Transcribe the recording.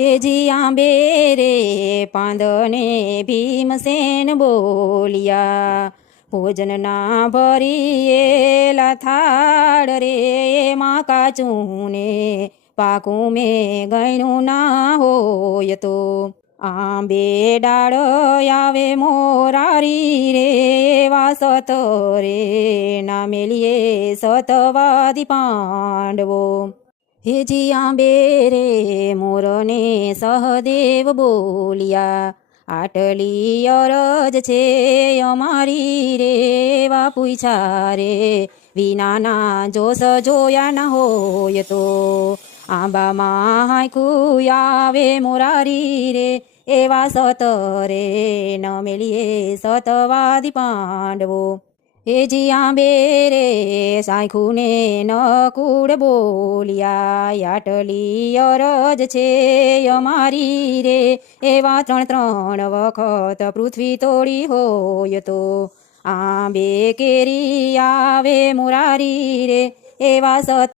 હેજી આંબે રે પાંદને ભીમસેન બોલ્યા, ભોજન ના ભરીએલા થાળ રે એમાં કાચું ને પાકું મેં ગણ્યું ના હોય તો, આંબે ડાળ આવે મોરારી રે એવા સત રે ના મેલીએ સતવાદી પાંડવો, હેજી આંબે રે મોરને સહદેવ બોલ્યા, આટલી અરજ છે અમારી રે એવા પૂછ્યા રે વિનાના જોશ જોયા ના હોય તો, આંબામાં હાંકું આવે મોરારી રે એવા સત રે ન મેલીએ સતવાદી પાંડવો, હેજી આંબે રે સાંખું ને નકુળ બોલ્યા, આટલી અરજ છે અમારી રે એવા ત્રણ વખત પૃથ્વી તોડી હોય તો, આંબે કેરી આવે મોરારી રે એવા સત